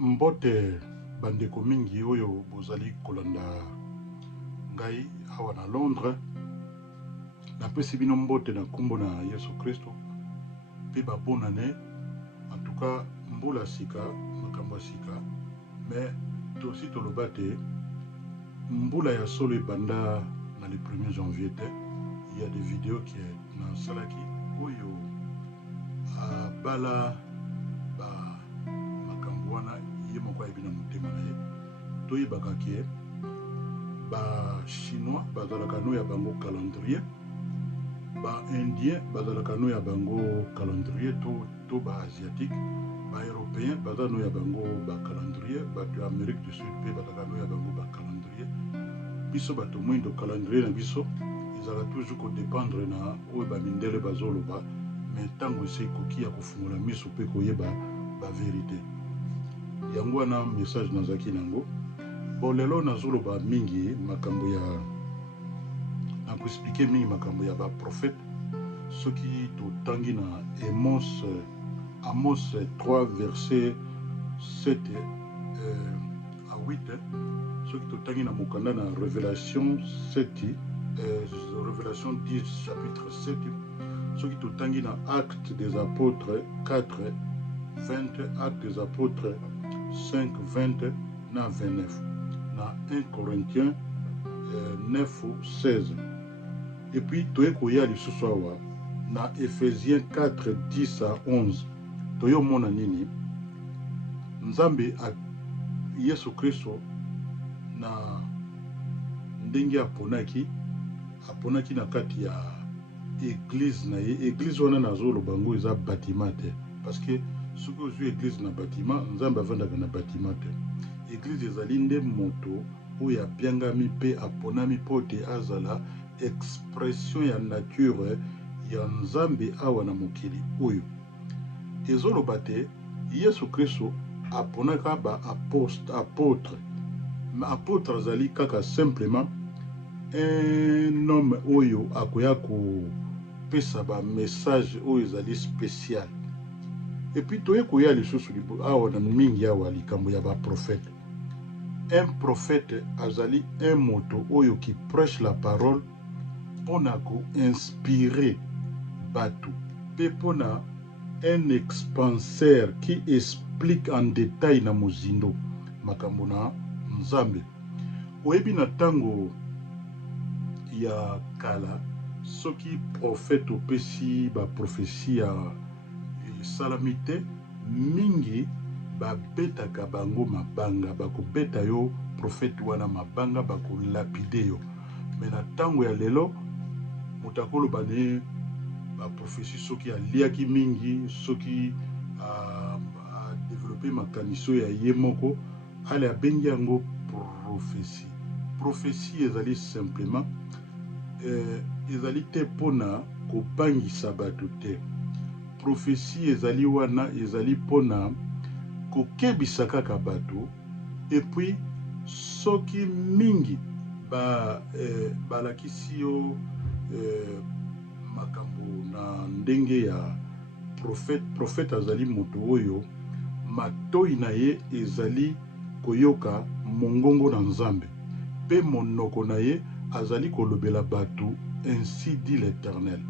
Mbote bandeko mingi oyo bozali kolanda ngai awa na Londres. Napesi bino mbote na kombo na Yesu Kristo. Pe ba bonne année. En tout cas, mbula sika, makambo sika. Mais aussi toloba te mbula ya solo banda na le 1er janvier te. Il y a des vidéos qui est na salaki oyo bala ba makambo wana ye moko ebina mutema na ye. Toyebaka ke ba chinois bazalaka no ya bango calendrier, ba indien bazalaka no ya bango calendrier, to ba asiatique, ba européen bazalaka no ya bango ba calendrier, ba de Amérique du Sud pe bazalaka no ya bango ba calendrier. Biso bato mwindo calendrier na biso ezala toujours ko dépendre na oyo ba mindele bazoloba, mais tango ese koki ya kofungola miso pe koyeba ba vérité. Yango wana message nazaki nango. Bon, lelo nazoloba mingi makambo ya na expliquer mingi makambo ya ba prophète soki totangi na Amos 3 verset 7 à 8 soki totangi na mokanda na Révélation 7 Révélation 10 chapitre 7 soki totangi na Actes des Apôtres 4 20 Actes des Apôtres 5 20 na 29 na 1 Corinthiens 9 16. Et puis toye koya lisusu awa na Ephésiens 4 10 à 11. Toyo mona nini Nzambe a Yesu Kristo na ndenge aponaki na kati ya église na ye. Église wana nazolo bango eza bâtiment te, parce que soki ozwi église na bâtiment Nzambe avandaka na bâtiment te. Église ezali nde moto oyo apiangami pe aponami po te azala expression ya nature ya Nzambe awa na mokili oyo. Ezoloba te Yesu Kristo aponaka ba apôtre. Ma apôtre azali kaka simplement un homme oyo akoya ko pesa ba message oyo ezali spécial. Et puis toye koya lisusu awa na mingi awa likambo ya ba prophète. Un prophète azali un moto oyo qui prêche la parole pona ko inspirer batu pe pona un expanseur qui explique en détail na mozindo makambo na Nzambe. Oyebi na tango ya kala soki prophète opesi ba prophétie ya salamite mingi babetaka bango mabanga, bakobeta yo prophète wana mabanga, bakolapide yo. Mais na tango ya lelo mutakolo bane ba prophétie soki aliaki mingi, soki a développer makaniso ya ye moko, ale abengi yango prophétie. Prophétie ezali simplement ezali te pona kobangisa bato te. Prophétie ezali wana ezali pona kokebisa kaka bato. Et puis soki mingi balakisi yo makambo na ndenge ya prophète azali moto oyo matoi na ye ezali koyoka mongongo na Nzambe pe monoko na ye azali kolobela bato ainsi dit l'Éternel.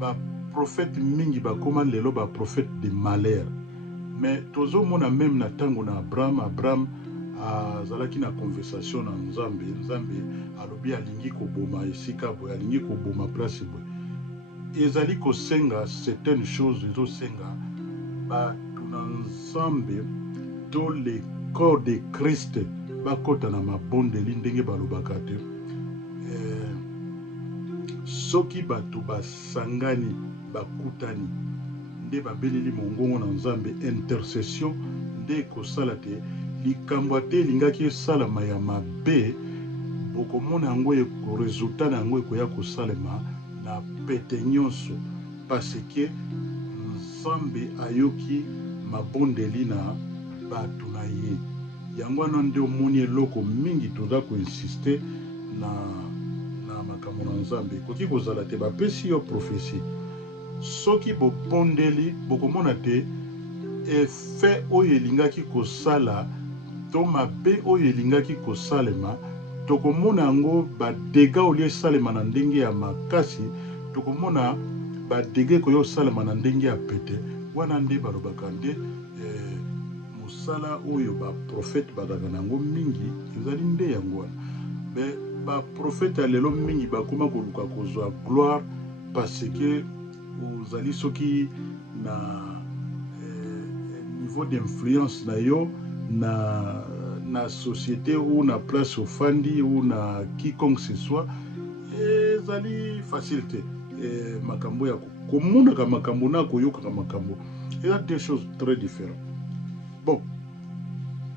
Ba prophète mingi bakoma lelo ba prophète de malheur. Mais tozo mona même na tango na Abraham azalaki na conversation na Nzambe alobi alingi koboma esika boye, alingi koboma place boye. Ezali kosenga certaines choses, ezosenga bato na Nzambe to le corps de Christ bakota na mabondeli ndenge balobaka te. Soki bato basangani bakutani nde babeleli mongongo na Nzambe, intercession nde kosala te. Likambo te lingaki esalama ya mabe bokomona yango resultat na yango ekoya kosalema na pete nyonso, parce que Nzambe ayoki mabondeli na bato na ye. Yango wana nde omoni eloko mingi toza koinsiste na makambo na Nzambe. Koki kozala te bapesi yo prophétie soki bopondeli bokomona te effet oyo elingaki kosala to mabe oyo elingaki kosalema tokomona yango badega olie esalema na ndenge ya makasi tokomona badega ekoyo osalema na ndenge ya pete wana nde balobaka nde mosala oyo baprofete bazalaka na yango mingi ezali nde yango wana me baprofete ya lelo mingi bakoma koluka kozwa gloire parce que ozali soki na niveau d'influence na yo na société ou na place ofandi ou na quiconque ce soit ezali facile te makambo ya komonaka makambo na koyokaka makambo eza deux choses très différentes. Bon,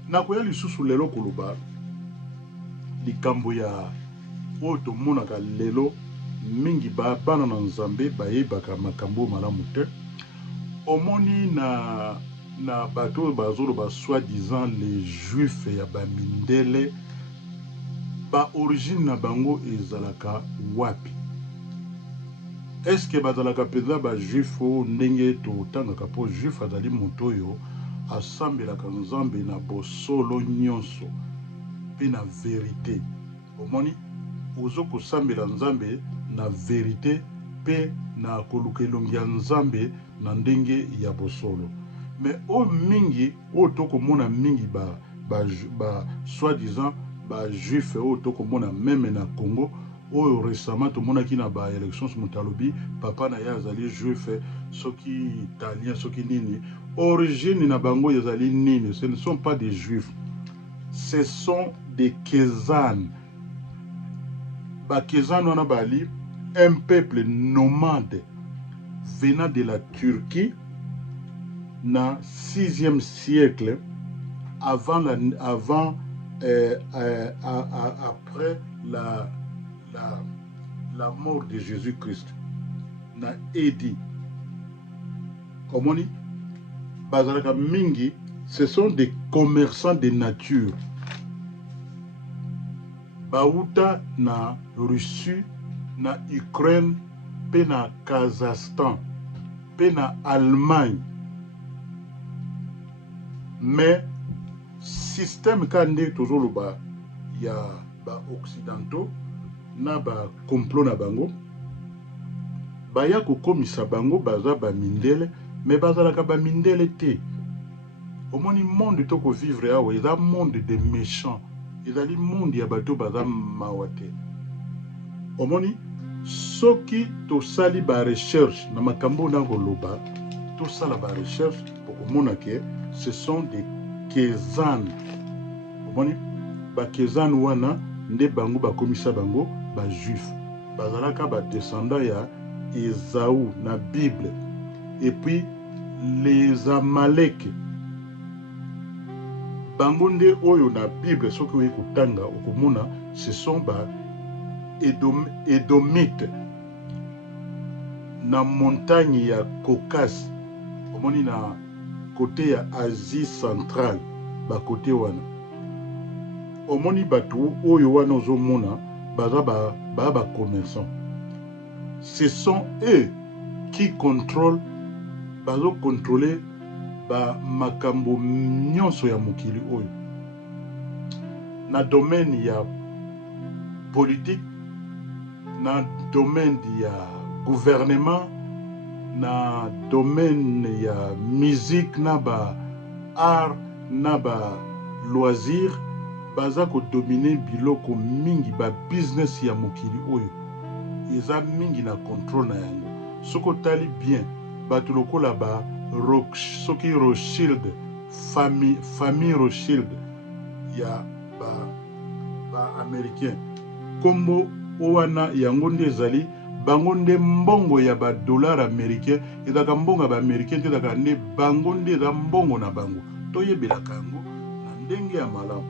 nakoya lisusu lelo koloba likambo ya oyo tomonaka lelo mingi bana na nzambe bayebaka makambo malamu te omoni na bato oyo bazoloba soi-disant les juifs ya bamindele baorigine na bango ezalaka wapi? Eske bazalaka mpenza bajuif oyo ndenge totangaka mpo juif azali moto oyo asambelaka nzambe na bosolo nyonso mpe na verite omoni ozo kosambela nzambe na verite mpe na koluka elongi ya nzambe na ndenge ya bosolo mais oyo mingi oyo tokomona mingi soi-disant bajuif oyo tokomona meme na Congo oyo récemment tomonaki na baélections moto alobi papa na ye azali juif soki italien soki nini origine na bango ezali nini? Ce ne sont pas des juifs, ce sont des Kezan. Kezan wana bali un peuple nomade venant de la Turquie na 6e siècle après la mort de Jésus-Christ na Edi komoni bazalaka mingi ce sont des commerçants de nature bauta na Russie na Ukraine pe na Kazakhstan pe na Allemagne mais système kande tozoloba ya ba occidentaux na ba complot na bango baya kokomisa bango baza ba mindele mais bazalaka ba mindele te omoni monde toko vivre awa eza monde de méchants ezali monde ya bato baza mawa te omoni soki tosali ba recherche na makambo na koloba tosala ba recherche pokomona ke ce sont des Kezan omoni ba Kezan wana nde bango bakomisa bango ba juif bazalaka ba descendants ya Esaü na Bible et puis les Amalek bango nde oyo na Bible soki oyi kotanga okomona ce sont ba Edomite na montagne ya Caucase omoni na côté ya Asie centrale ba côté wana omoni bato oyo wana ozomona baza ba commerçants ce sont eux qui contrôlent bazo contrôler ba makambo nyonso ya mokili oyo na domaine ya politique na domaine ya gouvernement na domaine ya musique na ba art na ba loisir baza ko dominer biloko mingi ba business ya mokili oyo eza mingi na contrôle na yango soko tali bien bato lokola ba soki Rothschild famille Rothschild ya ba américain kombo wana yango nde ezali bango nde mbongo ya ba dollar américain ezaka mbongo ba américain te ezaka nde bango nde eza mbongo na bango toyebelaka yango na ndenge ya malamu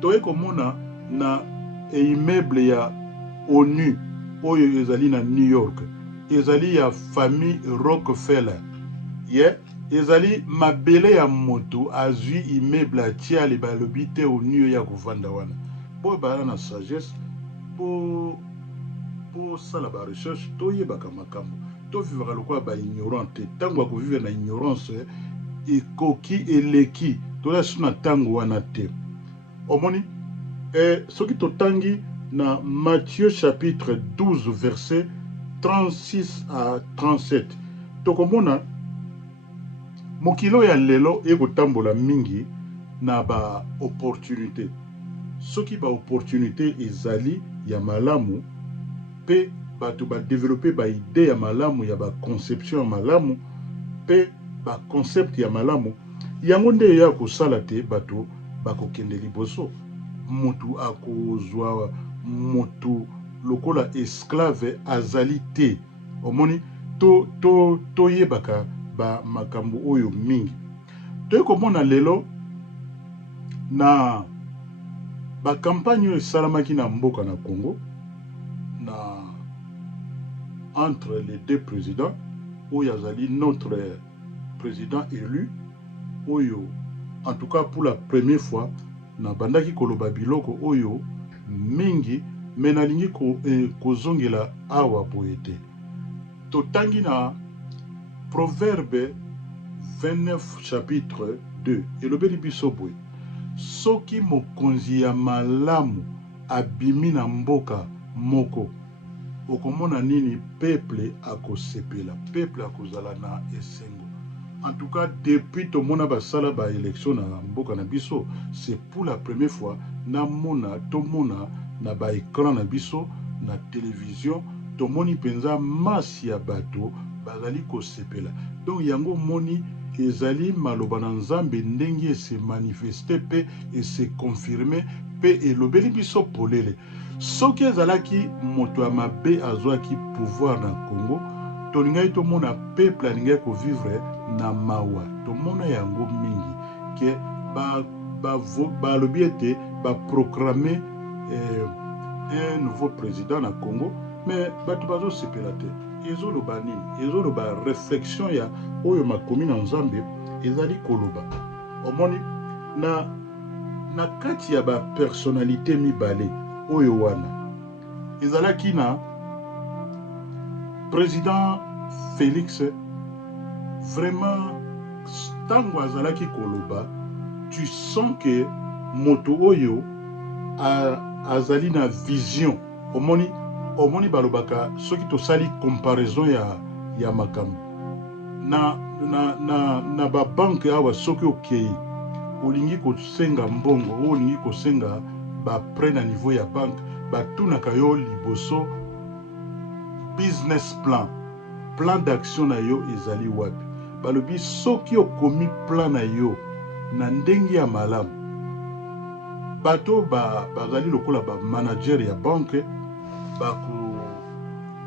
toye komona na immeuble ya ONU oyo ezali na New York ezali ya famille Rockefeller ezali mabele ya moto azwi immeuble atia le balobi te ONU ya kovanda wana po bala na sagesse po sala ba recherche toyebaka makambo to vivre lokola ba ignorant te tango akovivre na ignorance ekoki eleki toza su na ntango wana te omoni soki totangi na Matthieu chapitre 12 verset 36 à 37 tokomona mokilo ya lelo ekotambola mingi na ba opportunité soki ba opportunité ezali ya malamu pe bato ba développer ba idée ya malamu ya ba conception ya malamu pe ba concept ya malamu yango nde ya kosala te bato bakokende liboso mutu akozwa mutu lokola esclave azali te omoni toyebaka ba makambo oyo mingi toye komona lelo na bakampagne oyo esalamaki na mboka na Congo na entre les deux présidents oyo azali notre président élu oyo en tout cas pour la première fois na bandaki koloba biloko oyo mingi me nalingi kozongela awa boye te totangi na Proverbe 29 chapitre 2 elobeli biso boye soki mokonzi ya malamu abimi na mboka moko okomona nini peuple akosepela peuple akozala na esengo en tout cas depuis tomona basala ba élection na mboka na biso c'est pour la première fois tomona na ba écran na biso na télévision tomoni penza masi ya bato bazali kosepela donc yango moni ezali maloba na nzambe ndenge se manifeste pe et se confirmer pe elobeli biso polele soki ezalaki moto ya mabe azwaki pouvoir na Congo tolingai tomona peuple alingai kovivre na mawa tomona yango mingi ke balobi ete baproclame un nouveau président na Congo mais bato bazosepela te ezoloba nini ezoloba réflexion ya oyo makomi na nzambe ezali koloba omoni na kati ya bapersonnalité mibale oyo wana ezalaki na président Félix vraiment ntango azalaki koloba tu sens que moto oyo azali na vision omoni balobaka soki tosali comparaison ya makambo na babanke awa soki okei olingi kosenga mbongo olingi kosenga bapres na niveau ya banke batunaka yo liboso business plan d'action na yo ezali wapi balobi soki okomi plan na yo na ndenge ya malamu bato bazali lokola bamanager ya banke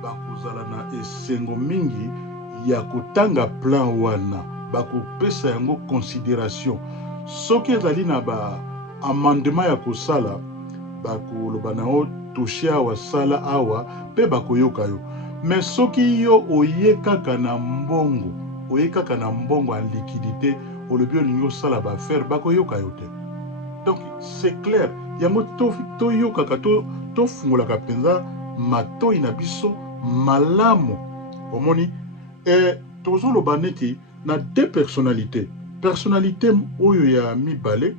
bakozala na esengo mingi ya kotanga plan wana bakopesa yango considération soki ezali na baamendement ya kosala bakoloba na yo touche awa sala awa mpe bakoyoka yo mais soki yo oye kaka na mbongo en liquidité olobi olingi osala baaffaire bakoyoka yo te donc c'est clair yango toyokaka tofungolaka mpenza matoi na biso malamu omoni tozoloba neti na deux personnalité oyo ya mibale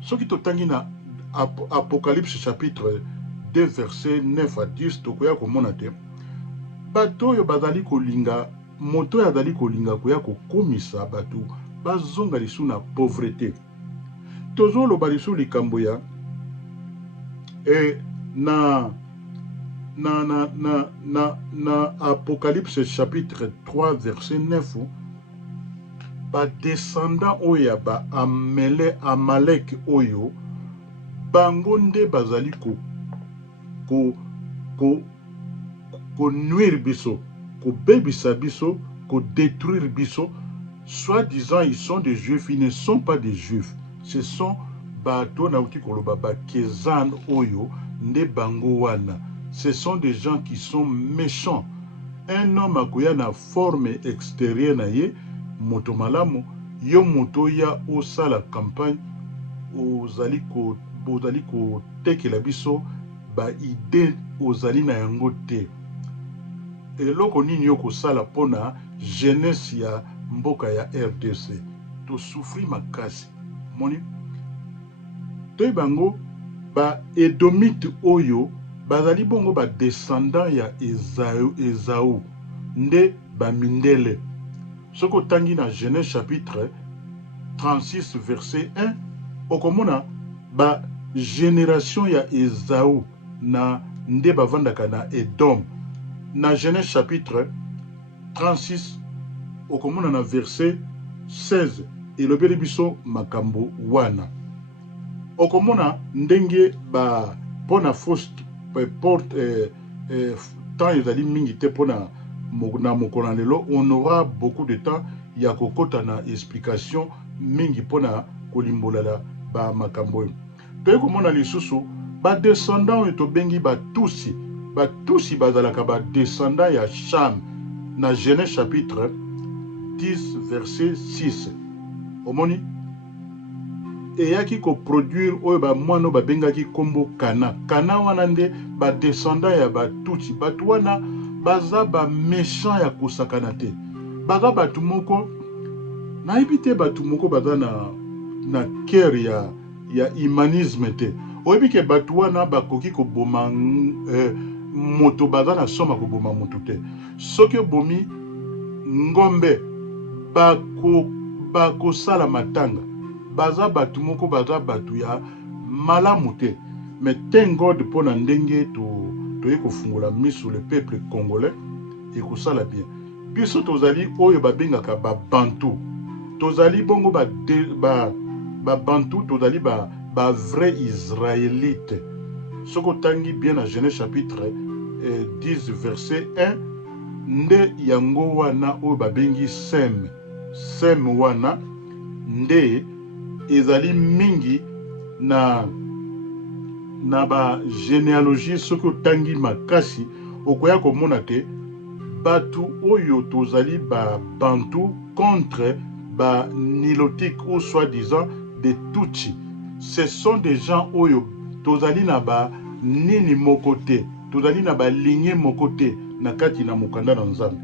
soki totangi na Apocalypse chapitre 2 verset 9 à 10 tokoya komona te bato oyo bazali kolinga moto oyo azali kolinga koya kokomisa bato bazonga lisu na pauvreté tozoloba lisu likambo ya na Apocalypse chapitre 3 verset 9 badescendant oyo ya Amalek oyo bango nde bazali nuire biso kobebisa biso détruire biso soi-disant ils sont des juifs ils ne sont pas des juifs ce sont bato nauti koloba bakezan oyo nde bango wana ce sont des gens qui sont méchants un homme akoya na forme extérieure na ye moto malamu yo moto ya osala campagne ozali kotekela biso baide ozali na yango te eloko nini yo kosala mpona jeunesse ya mboka ya RDC to souffrir makasi moni toy bango ba Edomite oyo bazali bongo ba descendant ya Esaü nde ba mindele soko tangi na Genèse chapitre 36 verset 1 okomona ba génération ya Esaü na nde bavandaka na Edom na Genèse chapitre 36 okomona na verset 16 elobeli biso makambo wana okomona ndenge ba pona fausse porte temps ezali mingi te pona na mokona lelo on aura beaucoup de temps ya kokota na explication mingi pona kolimbola ba makambo to komona lisusu ba descendant oyo tobengi batusi bazalaka ba descendant ya Cham na Genèse chapitre 10 verset 6 omoni eyaki koproduire oyo bamwana babengaki kombo kana wana nde badescendant ya batuti bato wana baza baméchant ya kosakana te baza bato moko nayebi te bato moko baza na cœur ya humanisme te oyebi ke bato wana bakoki koboma moto baza na soma koboma moto te soki obomi ngombe bakosala matanga baza bato moko baza bato ya malamu te mais thank God mpona ndenge toye kofungola miso le peuple congolais ekosala bien biso tozali oyo babengaka babantu tozali bongo babantu tozali ba vrai israélite soki otangi bien na Genèse chapitre 10 verset 1 nde yango wana oyo babengi sem wana nde ezali mingi na ba généalogie soki otangi makasi okoya komona te batu oyo tozali ba bantu contre ba nilotique ou soi-disant des Tutsi ce sont des gens oyo tozali na ba nini moko te tozali na ba lignée moko te na kati na mokanda na Nzambe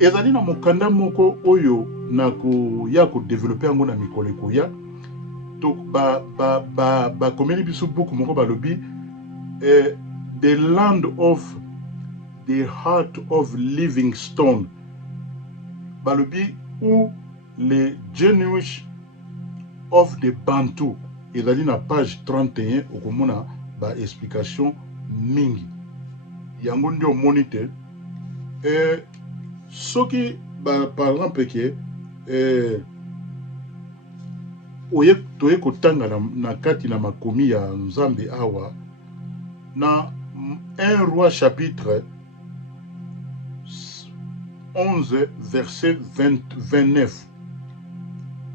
ezali na mokanda moko oyo na koya kodevelope yango na mikolo ekoya to bakomeli biso buku moko balobi the land of the heart of Livingstone balobi ou les genues of the Bantu ezali na page 31 okomona ba explication mingi yango ndio omoni te soki par exemple ke toye kotanga na kati na makomi ya Nzambe awa na 1 roi chapitre 11 verset 29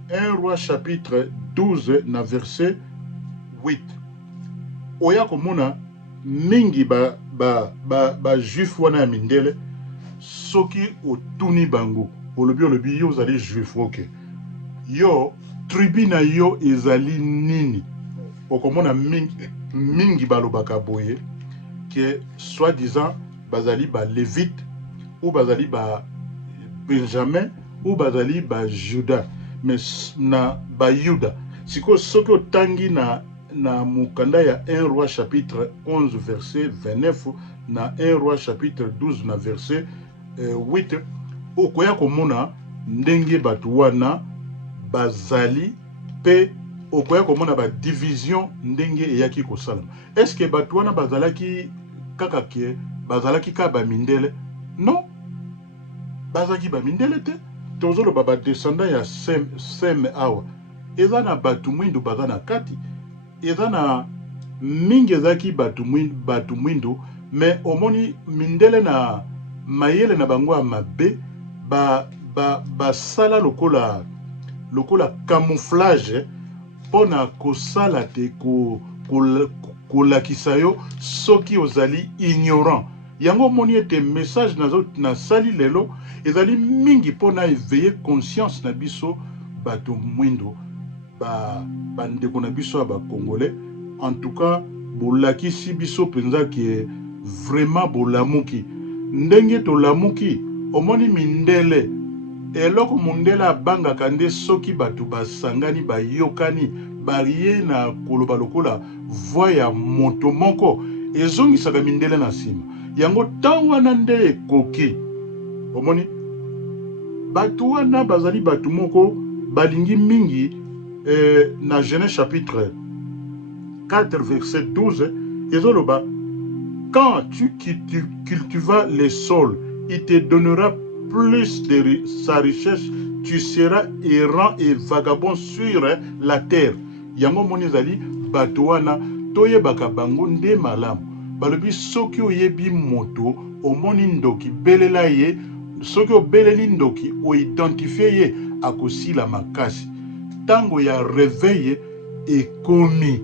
1 roi chapitre 12 na verset 8 oya komona mingi ba juif wana ya mindele soki otuni bango olobi yo ozali juif ok yo tribu na yo ezali nini okomona mingi balobaka boye ke soi-disant bazali ba lévite ou bazali ba benjamin ou bazali ba juda mais na ba yuda siko soki otangi na mukanda ya 1 roi chapitre 11 verset 29 na 1 roi chapitre 12 na verset 8 okoya komona ndenge bato wana bazali pe okoya komona ba division ndenge eyaki kosalama est-ce que bato wana bazalaki kaka ke bazalaki ka ba mindele non bazaki ba mindele te tozoloba ba descendant ya sem awa eza na bato mwindu baza na kati eza na mingi ezaki bato mwindu mais omoni mindele na mayele na bango ya mabe basala lokola camouflage pona kosala te kolakisa yo soki ozali ignorant yango omoni ete message na sali lelo ezali mingi pona éveiller conscience na biso bato mwindo bandeko na biso ya bakongolais en tout cas bolakisi biso penza ke vraiment bolamuki ndenge tolamuki omoni mindele eloko mundele abangaka nde soki bato basangani bayokani balie na koloba lokola voi ya moto moko ezongisaka mindele na nsima yango ntango wana nde ekoki omoni bato wana bazali bato moko balingi mingi na Genèse chapitre 4 verset 12 ezoloba quand tu cultiveras les sols il te donnera plus de sa richesse tu seras errant et vagabond sur la terre yango moni ezali bato wana toyebaka bango nde malamu balobi soki oyebi moto omoni ndoki belela ye soki obeleli ndoki oidentifie ye akosila makasi tango ya réveil ekomi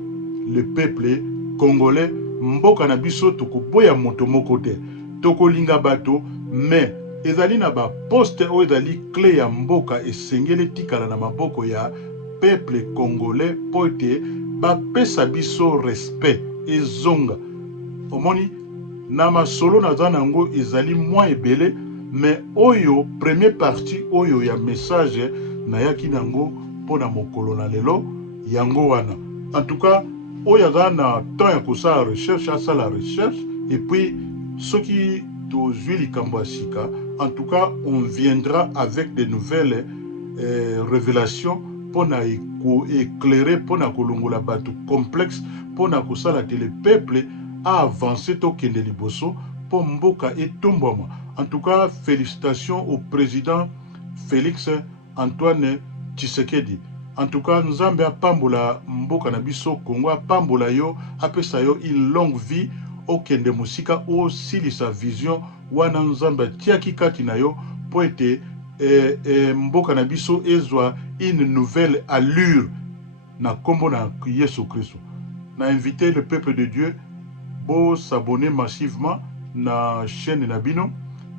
le peuple congolais mboka na biso tokoboya moto moko te tokolinga bato mais ezali na baposte oyo ezali clé ya mboka esengeli tikala na maboko ya peuple congolais po ete bapesa biso respect ezonga omoni na masolo naza nango ezali mwa ebele mais oyo premier partie oyo ya message nayaki nango mpona mokolo na lelo yango wana en tout cas oyo aza na temps ya kosala recherche asala recherche et puis soki tozwi likambo ya sika en tout cas on viendra avec de nouvelles révélations mpona éclairer mpona kolongola bato complexe mpona kosala te le peuple a avancé tokende liboso mpo mboka etombwama en tout cas félicitations au président Félix Antoine Tshisekedi en tout cas nzambe apambola mboka na biso Congo apambola yo apesa yo une longue vie okende mosika osilisa vision wana nzambe atiaki kati na yo po ete mboka na biso ezwa une nouvelle allure na kombo na Yesu Kristo na invité le peuple de Dieu bo s'abonner massivement na chaîne na bino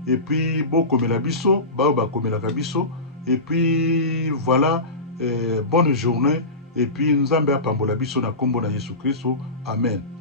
et puis bo komela biso bao ba komela biso et puis voilà bonne journée et puis nzambe apambola biso na kombo na Yesu Kristo amen.